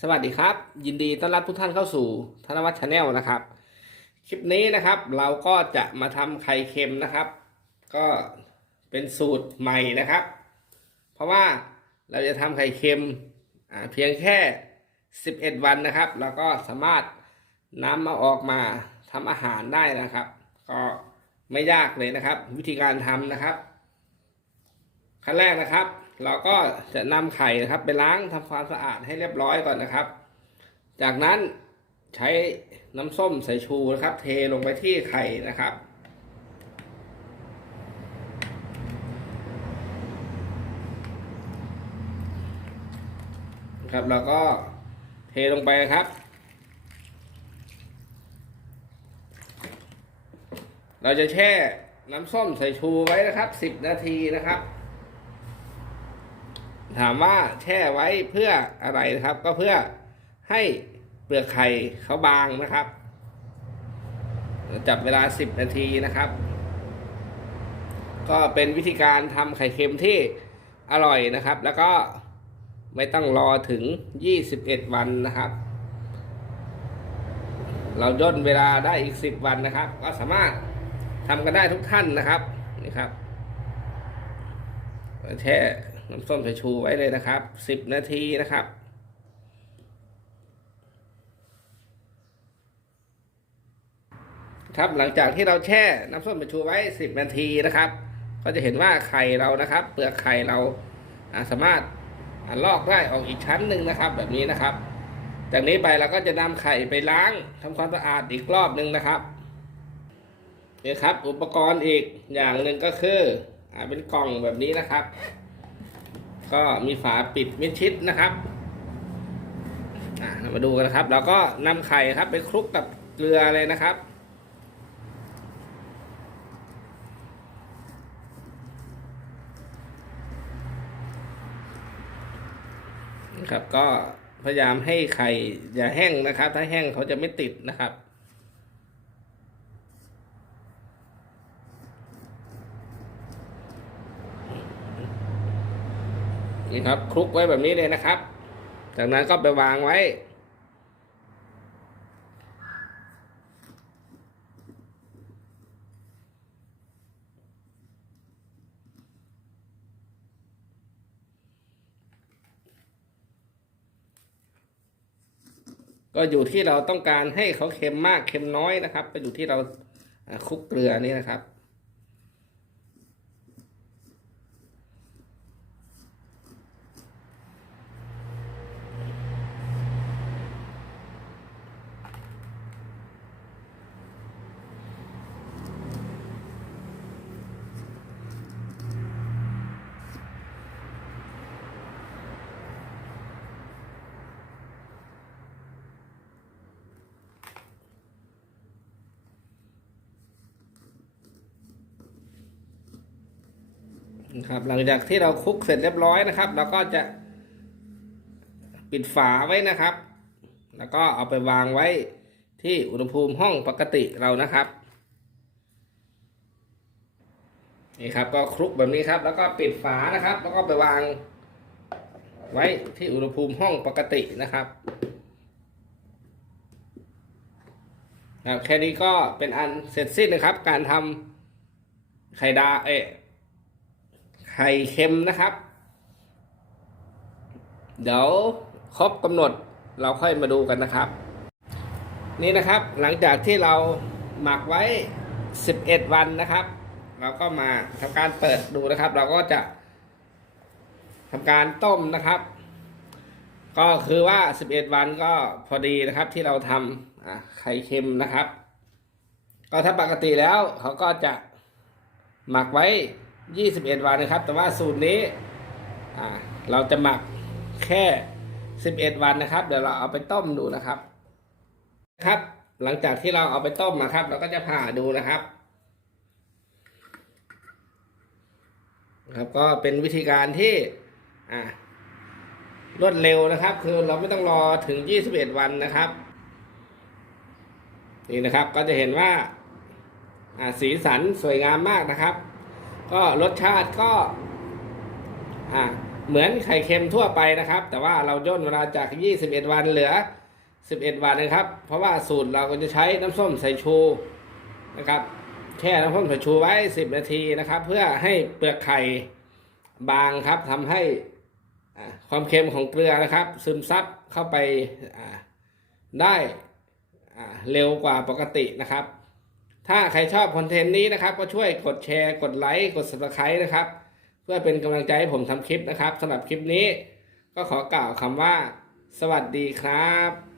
สวัสดีครับ ยินดีต้อนรับทุกท่านเข้าสู่ธนวัฒน์ชาแนลนะครับ คลิปนี้นะครับเราก็จะมาทำไข่เค็มนะครับ ก็เป็นสูตรใหม่นะครับ เพราะว่าเราจะทำไข่เค็มเพียงแค่ 11 วันนะครับ แล้วก็สามารถนำมาออกมาทำอาหารได้นะครับ ก็ไม่ยากเลยนะครับ วิธีการทำนะครับขั้นแรกนะครับ เราก็จะนำไข่นะครับ ไปล้างทำความสะอาดให้เรียบร้อยก่อนนะครับ จากนั้นใช้น้ำส้มสายชูนะครับ เทลงไปที่ไข่นะครับ ครับเราก็เทลงไปครับ เราจะแช่น้ำส้มสายชูไว้นะครับสิบนาทีนะครับ ถามว่าแช่ไว้เพื่ออะไรนะครับ ก็เพื่อให้เปลือกไข่เขาบางนะครับ จับเวลา 10 นาทีนะครับ ก็เป็นวิธีการทำไข่เค็มที่อร่อยนะครับ แล้วก็ไม่ต้องรอถึง 21 วันนะครับ เราย่นเวลาได้อีก 10 วันนะครับ ก็สามารถทำกันได้ทุกท่านนะครับนี่ครับแช่ น้ำส้มสายชูไว้เลยนะครับ10นาทีนะครับครับหลังจากที่เราแช่น้ำส้มสายชูไว้10นาทีนะครับ ก็จะเห็นว่าไข่เรานะครับ เปลือกไข่เราสามารถลอกได้ออกอีกชั้นหนึ่งนะครับ แบบนี้นะครับ จากนี้ไปเราก็จะนำไข่ไปล้างทำความสะอาดอีกรอบหนึ่งนะครับนี่ครับ อุปกรณ์อีกอย่างหนึ่งก็คืออเป็นกล่องแบบนี้นะครับ ก็มีฝาปิดมิดชิดนะครับมาดูกันนะครับเราก็นำไข่ครับไปคลุกกับเกลือเลยนะครับนะครับก็พยายามให้ไข่อย่าแห้งนะครับ ถ้าแห้งเขาจะไม่ติดนะครับ นี่ครับคลุกไว้แบบนี้เลยนะครับ จากนั้นก็ไปวางไว้ ก็อยู่ที่เราต้องการให้เขาเค็มมากเค็มน้อยนะครับ ก็อยู่ที่เราอ่าคลุกเกลือนี่นะครับ นะครับ หลังจากที่เราคลุกเสร็จเรียบร้อยนะครับ เราก็จะปิดฝาไว้นะครับ แล้วก็เอาไปวางไว้ที่อุณหภูมิห้องปกติเรานะครับนี่ครับก็คลุกแบบนี้ครับ แล้วก็ปิดฝานะครับ แล้วก็ไปวางไว้ที่อุณหภูมิห้องปกตินะครับครับแค่นี้ก็เป็นอันเสร็จสิ้นนะครับ การทำไข่ดาเอะ ไข่เค็มนะครับ เดี๋ยวครบกำหนดเราค่อยมาดูกันนะครับ นี่นะครับหลังจากที่เราหมักไว้ 11 วันนะครับ เราก็มาทำการเปิดดูนะครับ เราก็จะทำการต้มนะครับ ก็คือว่า 11 วันก็พอดีนะครับที่เราทำไข่เค็มนะครับ ก็ถ้าปกติแล้วเขาก็จะหมักไว้ 21 วันนะครับ แต่ว่าสูตรนี้เราจะหมักแค่ 11 วันนะครับ เดี๋ยวเราเอาไปต้มดูนะครับครับ หลังจากที่เราเอาไปต้มนะครับ เราก็จะผ่าดูนะครับ ครับก็เป็นวิธีการที่อ่ารวดเร็วนะครับ คือเราไม่ต้องรอถึง 21 วันนะครับ นี่นะครับก็จะเห็นว่าสีสันสวยงามมากนะครับ ก็รสชาติก็อ่าเหมือนไข่เค็มทั่วไปนะครับ แต่ว่าเราย่นเวลาจาก 21 วันเหลือ 11 วันนะครับ เพราะว่าสูตรเราก็จะใช้น้ำส้มสายชูนะครับแช่น้ำส้มสายชูไว้ 10 นาทีนะครับ เพื่อให้เปลือกไข่บางครับทำให้อ่าความเค็มของเกลือนะครับ ซึมซับเข้าไปอ่าได้อ่าเร็วกว่าปกตินะครับ ถ้าใครชอบคอนเทนต์นี้นะครับ ก็ช่วยกดแชร์กดไลค์กด subscribe นะครับ เพื่อเป็นกำลังใจให้ผมทำคลิปนะครับสำหรับคลิปนี้ ก็ขอกล่าวคำว่า สวัสดีครับ